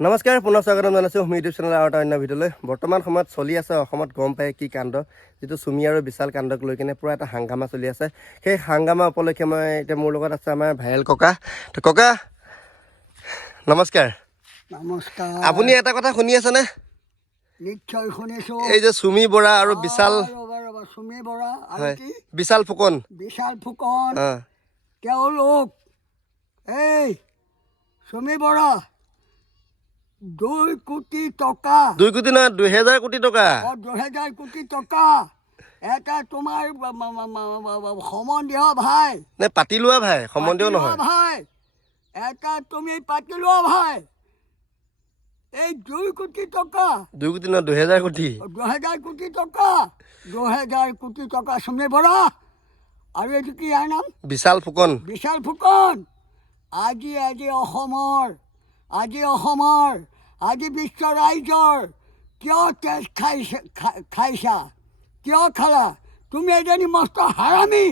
নমস্কাৰ পুনৰ স্বাগতম জনাইছোঁ মোৰ ইউটিউব চেনেলৰ আৰু এটা অন্য ভিডিঅ'লৈ। বৰ্তমান সময়ত চলি আছে অসমত গম পায় কি কাণ্ড, যিটো চুমি আৰু বিশাল কাণ্ডক লৈ কিনে পূৰা এটা হাংগামা চলি আছে। সেই হাংগামা উপলক্ষে মই এতিয়া মোৰ লগত আছে আমাৰ ভাইৰেল ককা। তো ককা নমস্কাৰ। নমস্কাৰ। আপুনি এটা কথা শুনি আছেনে? নিশ্চয় শুনিছোঁ। এই যে চুমি বৰা আৰু বিশাল, চুমি বৰা আৰু হয়, কি বিশাল ফুকন, বিশাল ফুকন, তেওঁলোক এই চুমি বৰা 2 কোটি টকা, 2 কোটি নহয় 2000 কোটি টকা, 2000 কোটি টকা এটা তোমাৰ সম্বন্ধীয় ভাই নে পাতি লোৱা ভাই, সম্বন্ধীয় নহয় ভাই, এটা তুমি পাতি লোৱা ভাই, এই 2 কোটি টকা, 2 কোটি নহয় 2000 কোটি, 2000 কোটি টকা, 2000 কোটি টকা চুমি বৰা আৰু এইটো কি ইয়াৰ নাম? বিশাল ফুকন। বিশাল ফুকন। আজি অসমৰ, আজি বিশ্ব ৰাইজৰ কিয় তেজ খাইছা, কিয় খালা? তুমি এজনী মস্ত হাৰামী,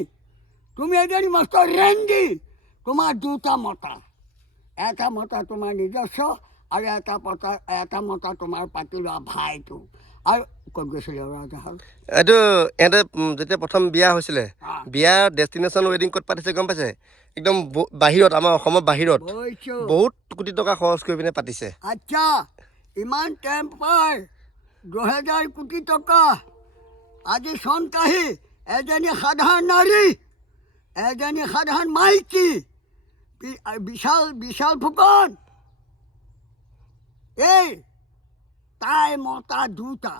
তুমি এজনী মস্ত ৰেণ্ডি। তোমাৰ 2টা মতা, এটা মতা তোমাৰ নিজস্ব আৰু এটা মতা তোমাৰ পাতি লোৱা ভাইটো। আৰু ক'ত গৈছিলে ৰাজাহাল? এইটো ইহঁতে যেতিয়া প্ৰথম বিয়া হৈছিলে, বিয়াৰ ডেষ্টিনেশ্যন ৱেডিং ক'ত পাতিছে গম পাইছে? একদম বাহিৰত, আমাৰ অসমৰ বাহিৰত বহুত কোটি টকা খৰচ কৰি পিনে পাতিছে। আচ্ছা, ইমান টেম্পাৰ 2000 কোটি টকা। আজি চনকাহি এজনী সাধাৰণ নাৰী, এজনী সাধাৰণ মাইকী বিশাল ফুকন, এই তাই মতা 2টা,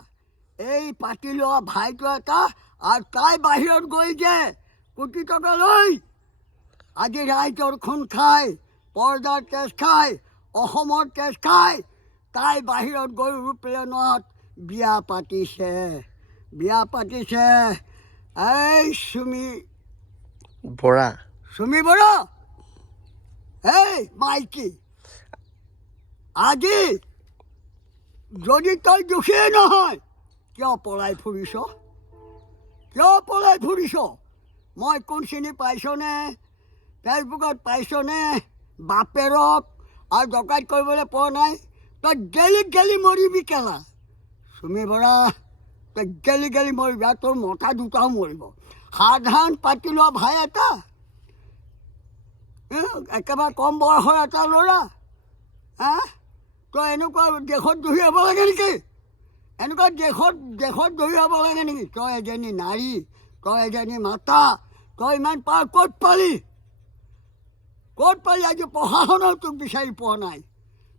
এই পাতি লোৱা ভাইটো এটা, আৰু তাই বাহিৰত গৈ যে কোটি টকা লৈ আজি ৰাইজৰ খুন খাই, পৰ্দাৰ তেজ খাই, অসমৰ তেজ খাই, তাই বাহিৰত গৈ এৰোপ্লেনত বিয়া পাতিছে। এই চুমি বৰা, এই মাইকী, আজি যদি তই দোষীয়ে নহয়, কিয় পলাই ফুৰিছ? মই কোন চিনি পাইছনে? ফেচবুকত পাইছনে? বাপেৰক আৰু ডকাইত কৰিবলৈ পোৱা নাই? তই গেলি মৰিবি কেলা চুমি বৰা, তই গেলি মৰিবি, আৰু তোৰ মতা 2টাও মৰিব। সাধাৰণ পাতি লোৱা ভাই এটা, একেবাৰে কম বয়সৰ এটা ল'ৰা, তই এনেকুৱা দেশত দৌৰিয়াব লাগে নেকি? দৌৰিয়াব লাগে নেকি? তই এজনী নাৰী, তই এজনী মাতা, তই ইমান পাৰ ক'ত পালি? আজি প্ৰশাসনেও তোক বিচাৰি পোৱা নাই।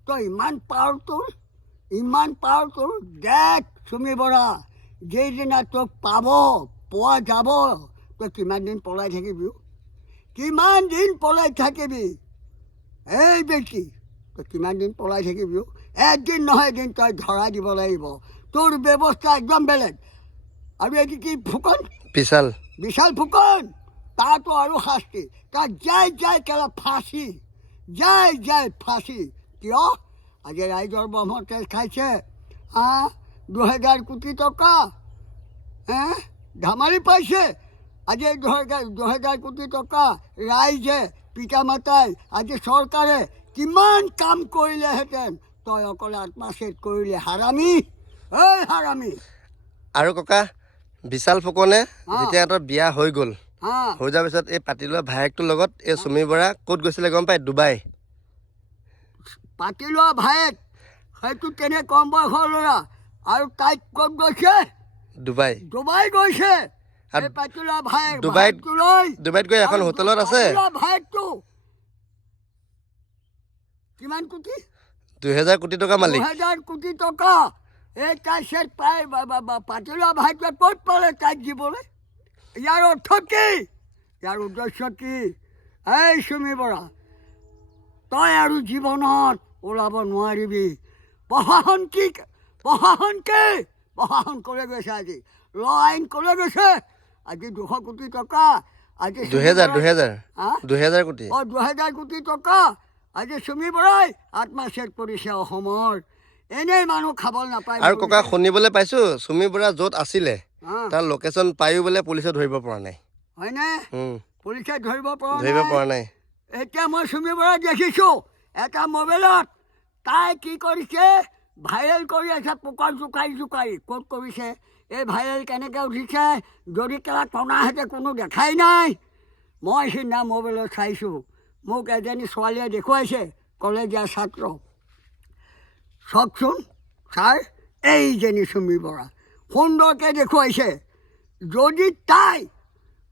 তই ইমান পাৰ তোৰ, দেখ চুমি বৰা, যিদিনা তোক পোৱা যাব, তই কিমান দিন পলাই থাকিবি? এই বেটি, তই কিমান দিন পলাই থাকিবি? এদিন নহয় এদিন তই ধৰাই দিব লাগিব। তোৰ ব্যৱস্থা একদম বেলেগ। আৰু এইটো কি ফুকন, বিশাল ফুকন, তাতো আৰু শাস্তি। তাক যাই কেলা ফাঁচি, ফাঁচি। কিয়? আজি ৰাইজৰ ব্ৰহ্ম তেজ খাইছে, 2000 কোটি টকা ধেমালি পাইছে। আজি 2000 কোটি টকা ৰাইজে, পিতা মাতাই, আজি চৰকাৰে কিমান কাম কৰিলেহেঁতেন, তই অকলে আত্মহত্যা কৰিলে। হাৰামী। আৰু ককা বিশাল ফুকনে যেতিয়া সিহঁতৰ বিয়া হৈ গ'ল, হৈ যোৱাৰ পিছত এই পাতি লোৱা ভায়েকটোৰ লগত এই চুমি বৰা ক'ত গৈছিলে গম পায়? ডুবাই। পাতি লোৱা ভায়েক সেইটো কেনে কম বয়সৰ ল'ৰা, আৰু তাইক ক'ত গৈছে? ডুবাই গৈছে। পাতি লোৱা ভায়েক ডুবাইত গৈ এখন হোটেলত আছে। ভায়েকটো কিমান কোটি? 2000 কোটি টকা মালিক। 2000 কোটি টকা। এই তাই চেট পাই পাতি লোৱা ভাইটোৱে ক'ত পালে তাইক দিবলৈ? ইয়াৰ অৰ্থ কি? ইয়াৰ উদ্দেশ্য কি? এই চুমি বৰা, তই আৰু জীৱনত ওলাব নোৱাৰিবি। প্ৰশাসন ক'লৈ গৈছে? আজি ল আইন ক'লৈ গৈছে? আজি 200 কোটি টকা, আজি 2000 কোটি, 2000 কোটি টকা আজি চুমি বৰাই আত্মহত্যা কৰিছে অসমৰ। এনেই মানুহ খাব নাপায়। আৰু ককা শুনিবলৈ পাইছো চুমি বৰা য'ত আছিলে তাৰ লোকেশ্যন পায়ো বোলে পুলিচে ধৰিব পৰা নাই। হয়নে? পুলিচে ধৰিব পৰা নাই। এতিয়া মই চুমি বৰা দেখিছোঁ এটা মোবাইলত তাই কি কৰিছে ভাইৰেল কৰি আছে পোকৰ জোকাৰি ক'ত কৰিছে এই ভাইৰেল কেনেকৈ উঠিছে যদি কেলা টনাহেঁতে কোনো দেখাই নাই মই সিদিনা মোবাইলত চাইছোঁ মোক এজনী ছোৱালীয়ে দেখুৱাইছে কলেজীয়া ছাত্ৰ চাওকচোন ছাৰ এইজনী চুমি বৰা সুন্দৰকৈ দেখুৱাইছে যদি তাই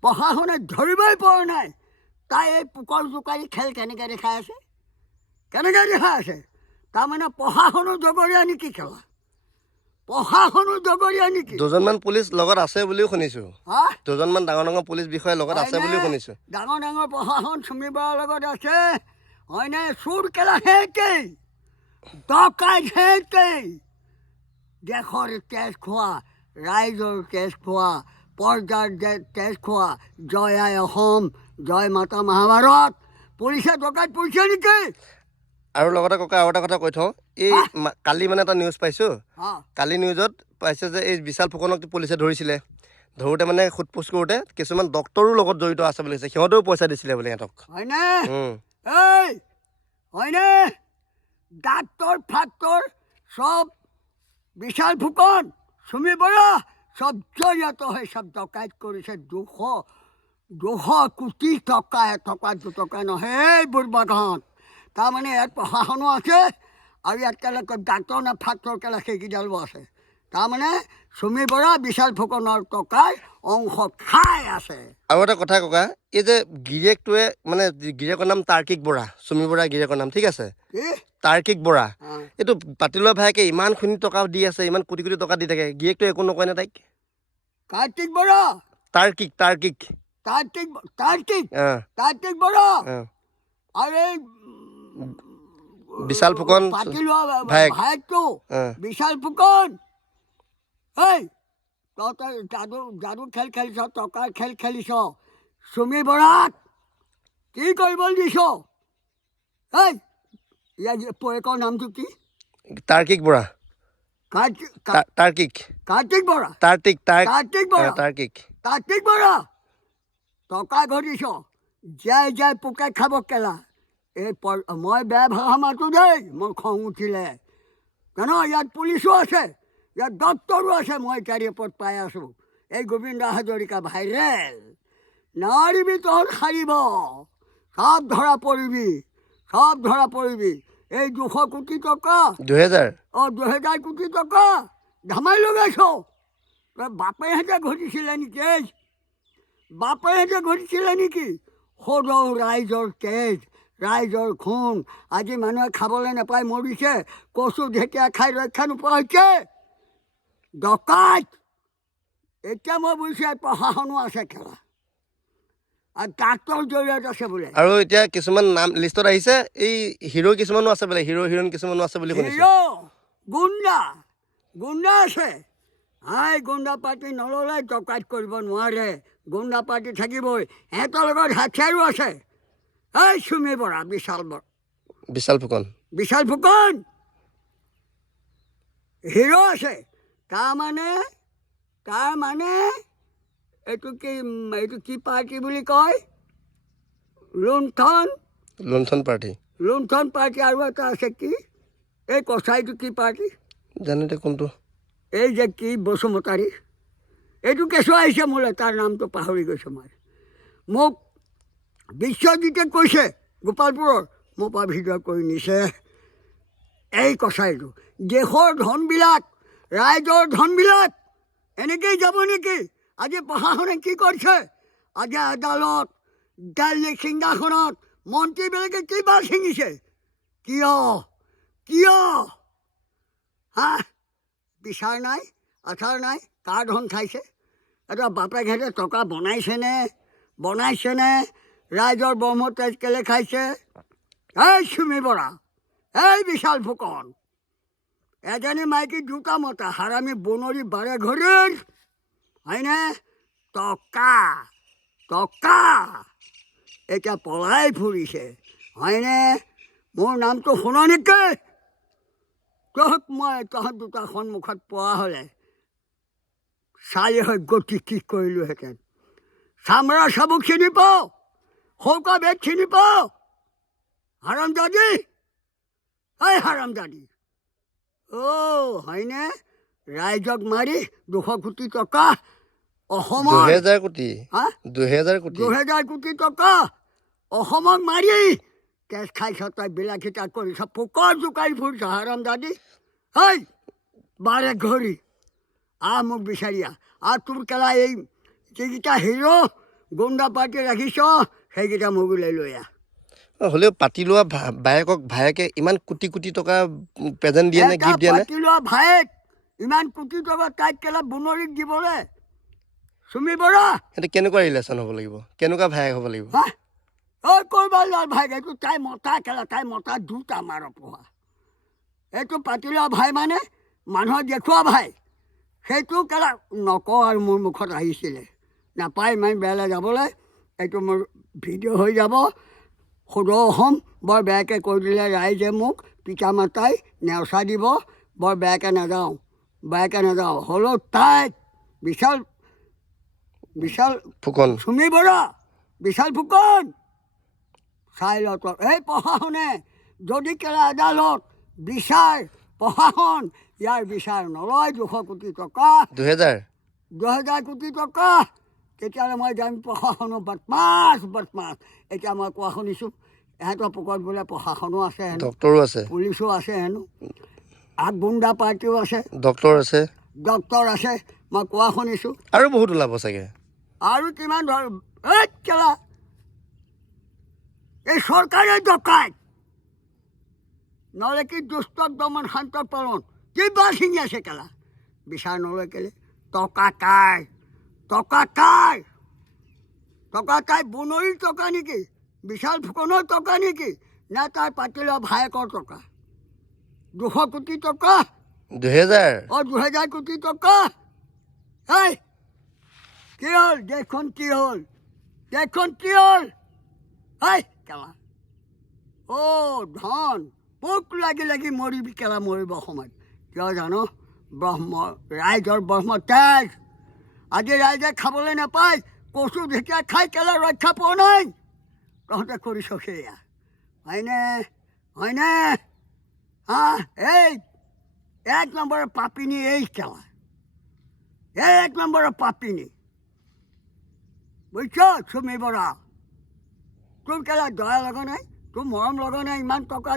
পঢ়া শুনা ধৰিবই পৰা নাই তাই এই পোকৰ জোকাৰি খেল কেনেকৈ দেখাই আছে তাৰমানে পঢ়া শুনো জগৰীয়া নেকি খেলা পঢ়া শুনো জগৰীয়া নেকি দুজনমান পুলিচ লগত আছে বুলিও শুনিছোঁ হা দুজনমান ডাঙৰ ডাঙৰ পুলিচ বিষয়া লগত আছে বুলিও শুনিছোঁ ডাঙৰ ডাঙৰ প্ৰশাসন চুমি বৰাৰ লগত আছে হয়নে চোৰ কেলা সেহেঁতেই ডকাইত সেহেঁতেই দেশৰ তেজ খোৱা ৰাইজৰ তেজ খোৱা পৰ্যাৰ তেজ খোৱা জয় আই অসম জয় মাতা মহাভাৰত পুলিচে ডকাইত পৰিছে নেকি আৰু লগতে ককা আৰু এটা কথা কৈ থওঁ এই কালি মানে এটা নিউজ পাইছোঁ হা কালি নিউজত পাইছে যে এই বিশাল ফুকনক পুলিচে ধৰিছিলে ধৰোঁতে মানে সোধ পোছ কৰোঁতে কিছুমান ডক্তৰো লগত জড়িত আছে বুলি কৈছে সিহঁতেও পইচা দিছিলে বোলে সিহঁতক হয়নে এই হয়নে ডাক্তৰ ফাক্তৰ চব বিশাল ফুকন চুমি বৰা সব জড়িত হৈ সব ডকাইত কৰিছে 200 কোটি টকা এটকা দুটকা নহয় বুঢ়বাগাঁৱত তাৰমানে ইয়াত প্ৰশাসনো আছে আৰু ইয়াত কেনেকৈ ডাক্তৰ নে ফাক্তৰ কেলা সেইকেইডালো আছে তাৰমানে চুমি বৰা বিশাল ফুকনৰ টকাৰ অংশ খাই আছে আৰু এটা কথা ককা এই যে গিৰিয়েকটোৱে মানে গিৰিয়েকৰ নাম তাৰ্কিক বৰা চুমি বৰা গিৰিয়েকৰ নাম ঠিক আছে কি তাৰ্কিক বৰা এইটো পাতি লোৱা ভায়েকে ইমানখিনি টকা দি আছে ইমান কোটি কোটি টকা দি থাকে গিৰিয়েকটোৱে একো নকয় নে তাইক কাৰ্তিক বৰা তাৰ্কিক কাৰ্তিক বৰা আৰু এই বিশাল ফুকন পাতি লোৱা ভায়েক। ভায়েকটো বিশাল ফুকন এই তই যাদু খেল খেলিছ টকাৰ খেল খেলিছ চুমি বৰাক কি কৰিবলৈ দিছ এই ইয়াৰ পয়েকৰ নামটো কি তাৰ্কিক বৰা তাৰ্কিক কাৰ্তিক বৰা তাৰ্কিক কাৰ্তিক বৰা তাৰ্কিক কাৰ্তিক বৰা টকা ঘটিছ যাই পোকে খাব কেলা এই মই বেয়া ভাষা মাতো দেই মোৰ খং উঠিলে জানো ইয়াত পুলিচো আছে ইয়াত ডক্তৰো আছে মই এতিয়া ৰিপৰ্ট পাই আছোঁ এই গোবিন্দ হাজৰিকা ভাইৰেল নাৰিবি তহঁত সাৰিব চব ধৰা পৰিবি এই 200 কোটি টকা 2000 কোটি টকা ধামাই লগাইছ তই বাপেহঁতে ঘটিছিলে নেকি সদৌ ৰাইজৰ তেজ ৰাইজৰ খুন আজি মানুহে খাবলৈ নাপাই মৰিছে কচু ঢেকীয়া খাই ৰক্ষা নোপোৱা হৈছে ডকাইত এতিয়া মই বুজিছোঁ ইয়াত প্ৰশাসনো আছে খেলা আৰু ডাক্তৰ জৰিয়ত আছে বোলে আৰু এতিয়া কিছুমান নাম লিষ্টত আহিছে এই হিৰো কিছুমানো আছে বোলে হিৰো হিৰোইন কিছুমানো আছে বুলি শুনিছোঁ গুণ্ডা আছে গুণ্ডা পাৰ্টি নল'লে ডকাইত কৰিব নোৱাৰে গুণ্ডা পাৰ্টি থাকিবই সিহঁতৰ লগত হাথিয়াৰো আছে এই চুমি বৰা বিশাল ফুকন হিৰো আছে তাৰমানে এইটো কি পাৰ্টি বুলি কয় লুণ্ঠন পাৰ্টি আৰু এটা আছে কি এই কছাৰীটো কি পাৰ্টি জানো এতিয়া কোনটো এই যে কি বসুমতাৰী এইটো কেঁচুৱা আহিছে মোলৈ তাৰ নামটো পাহৰি গৈছোঁ মই মোক বিশ্বজিতে কৈছে গোপালপুৰৰ মোৰ পৰা ভিডিঅ' কৰি নিছে এই কছাৰীটো দেশৰ ধনবিলাক ৰাইজৰ ধনবিলাক এনেকেই যাব নেকি আজি প্ৰশাসনে কি কৰিছে আজি আদালত দিল্লী সিংহাসনত মন্ত্ৰীবিলাকে কি বাল ছিঙিছে কিয় বিচাৰ নাই আচাৰ নাই কাৰ ধন খাইছে এটা বাপেকহেঁতে টকা বনাইছেনে ৰাইজৰ ব্ৰহ্মতেজ কেলে খাইছে এই চুমি বৰা এই বিশাল ফুকন এজনী মাইকী দুটা মতা হাৰামী বনৰী বাৰে ঘড়ীৰ হয়নে টকা এতিয়া পলাই ফুৰিছে হয়নে মোৰ নামটো শুন নেকি তহঁত দুটা সন্মুখত পোৱা হ'লে চালি হৈ গতি কি কৰিলোহেঁতেন চামৰা চাবুক চিনি পাওঁ সৌকা বেগ চিনি পাওঁ হাৰামজাদী এই হাৰামজাদি হয়নে ৰাইজক মাৰি 200 কোটি টকা অসমৰ 2000 কোটি হা 2000 কোটি 2000 কোটি টকা অসমক মাৰি কেছ খাইছ তই বিলাসিতা কৰিছ পোকৰ জোকাৰি ফুৰিছ হাৰামজাদি হেই বাৰে ঘড়ী মোক বিচাৰিয়া তোৰ কেলা এই যিকেইটা হিৰো গুণ্ডা পাৰ্টি ৰাখিছ সেইকেইটা মোক ওলাই লৈ আহ হ'লেও পাতি লোৱা ভায়েকে ইমান কোটি কোটি টকা প্ৰেজেণ্ট দিয়ে নে গিফ্ট দিয়ে নে পাতি লোৱা ভায়েক ইমান কোটি টকা তাইক কেলা বনৰীক দিবলৈ চুমি বৰা সেইটো কেনেকুৱা ৰিলেশ্যন হ'ব লাগিব কেনেকুৱা ভায়েক হ'ব লাগিব কৰবাৰ ল'ৰা ভাইক এইটো তাই মতা কেলা তাই মতা দুটা মাৰ পোহা এইটো পাতি লোৱা ভাই মানে মানুহক দেখুওৱা ভাই সেইটো কেলা নকওঁ আৰু মোৰ মুখত আহিছিলে নাপায় ইমান বেয়ালৈ যাবলৈ এইটো মোৰ ভিডিঅ' হৈ যাব সদৌ অসম বৰ বেয়াকৈ কৈ দিলে ৰাইজে মোক পিতা মাতাই নেওচা দিব বৰ বেয়াকৈ নাযাওঁ হ'লেও তাইক বিশাল ফুকন চুমি বৰা বিশাল ফুকন চাই ল তই এই প্ৰশাসনে যদি কেলা আদালত বিচাৰ প্ৰশাসন ইয়াৰ বিচাৰ নলয় 200 কোটি টকা 2000 কোটি টকা তেতিয়াহ'লে মই যাম প্ৰশাসনৰ বদমাছ এতিয়া মই কোৱা শুনিছোঁ ইহঁতৰ পকৰত বোলে প্ৰশাসনো আছে হেনো ডক্টৰো আছে পুলিচো আছে হেনো গুণ্ডা পাৰ্টিও আছে ডক্টৰ আছে মই কোৱা শুনিছোঁ আৰু বহুত ওলাব চাগে আৰু কিমান ধৰ কেলা এই চৰকাৰে ডকাইত নহ'লে কি দুষ্টক দমন শান্তক পালন কিবা ছিঙি আছে কেলা বিচাৰ নলয় কেলে টকা কাই বনৰীৰ টকা নেকি বিশাল ফুকনৰ টকা নেকি নে তাৰ পাতি লোৱা ভায়েকৰ টকা 200 কোটি টকা 2000 কোটি টকা এই কি হ'ল দেশখন কি হ'ল এই কেলা ধন পোক লাগি মৰিবি কেলা মৰিব সময়ত কিয় জানো ৰাইজৰ ব্ৰহ্ম তেজ আজি ৰাইজে খাবলৈ নাপায় কচু ঢেকীয়া খাই কেলা ৰক্ষা পোৱা নাই তহঁতে কৰিছ সেয়া হয়নে এই 1 নম্বৰৰ পাপিনী এই কেলা 1 নম্বৰৰ পাপিনী বুজিছ চুমি বৰা তোৰ কেলা দয়া লগা নাই তোৰ মৰম লগা নাই ইমান টকা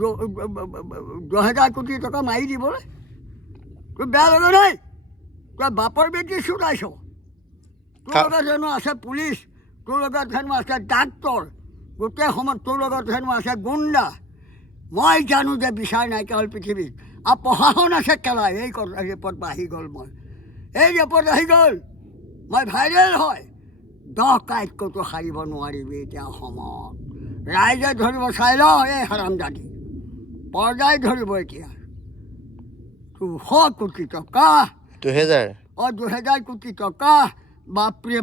2000 কোটি টকা মাৰি দিবলৈ তোৰ বেয়া লগা নাই তই বাপৰ বেটি চুটাইছ তোৰ লগত হেনো আছে পুলিচ তোৰ লগত হেনো আছে ডাক্তৰ গোটেই সময়ত তোৰ লগত হেনো আছে গুণ্ডা মই জানো যে বিচাৰ নাইকিয়া হ'ল পৃথিৱীত আৰু প্ৰশাসন আছে কেলা এই ৰেপৰ্ট আহি গ'ল মই ভাইৰেল হয় 10 কাইতকৈতো সাৰিব নোৱাৰিবি এতিয়া অসমত ৰাইজে ধৰিব চাই ল এই হাৰামজাদি পৰ্যায় ধৰিব এতিয়া 200 কোটি টকা 2000 কোটি টকা বাপৰে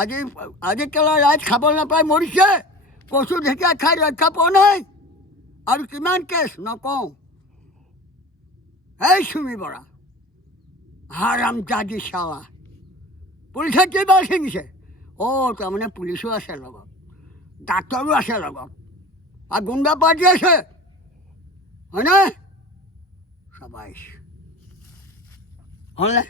আজি কেলা ৰাইজ খাবলৈ নাপাই মৰিছে কচু ঢেকীয়া খাই ৰক্ষা পোৱা নাই আৰু কিমান কেছ নকওঁ এই চুমি বৰা হাৰামজাদি চালা পুলিচে কেইবাৰ ছিঙিছে তাৰমানে পুলিচো আছে লগত ডাক্তৰো আছে লগত আৰু গুণ্ডা পাৰ্টি আছে হয়নে চাবাইছ হ'লনে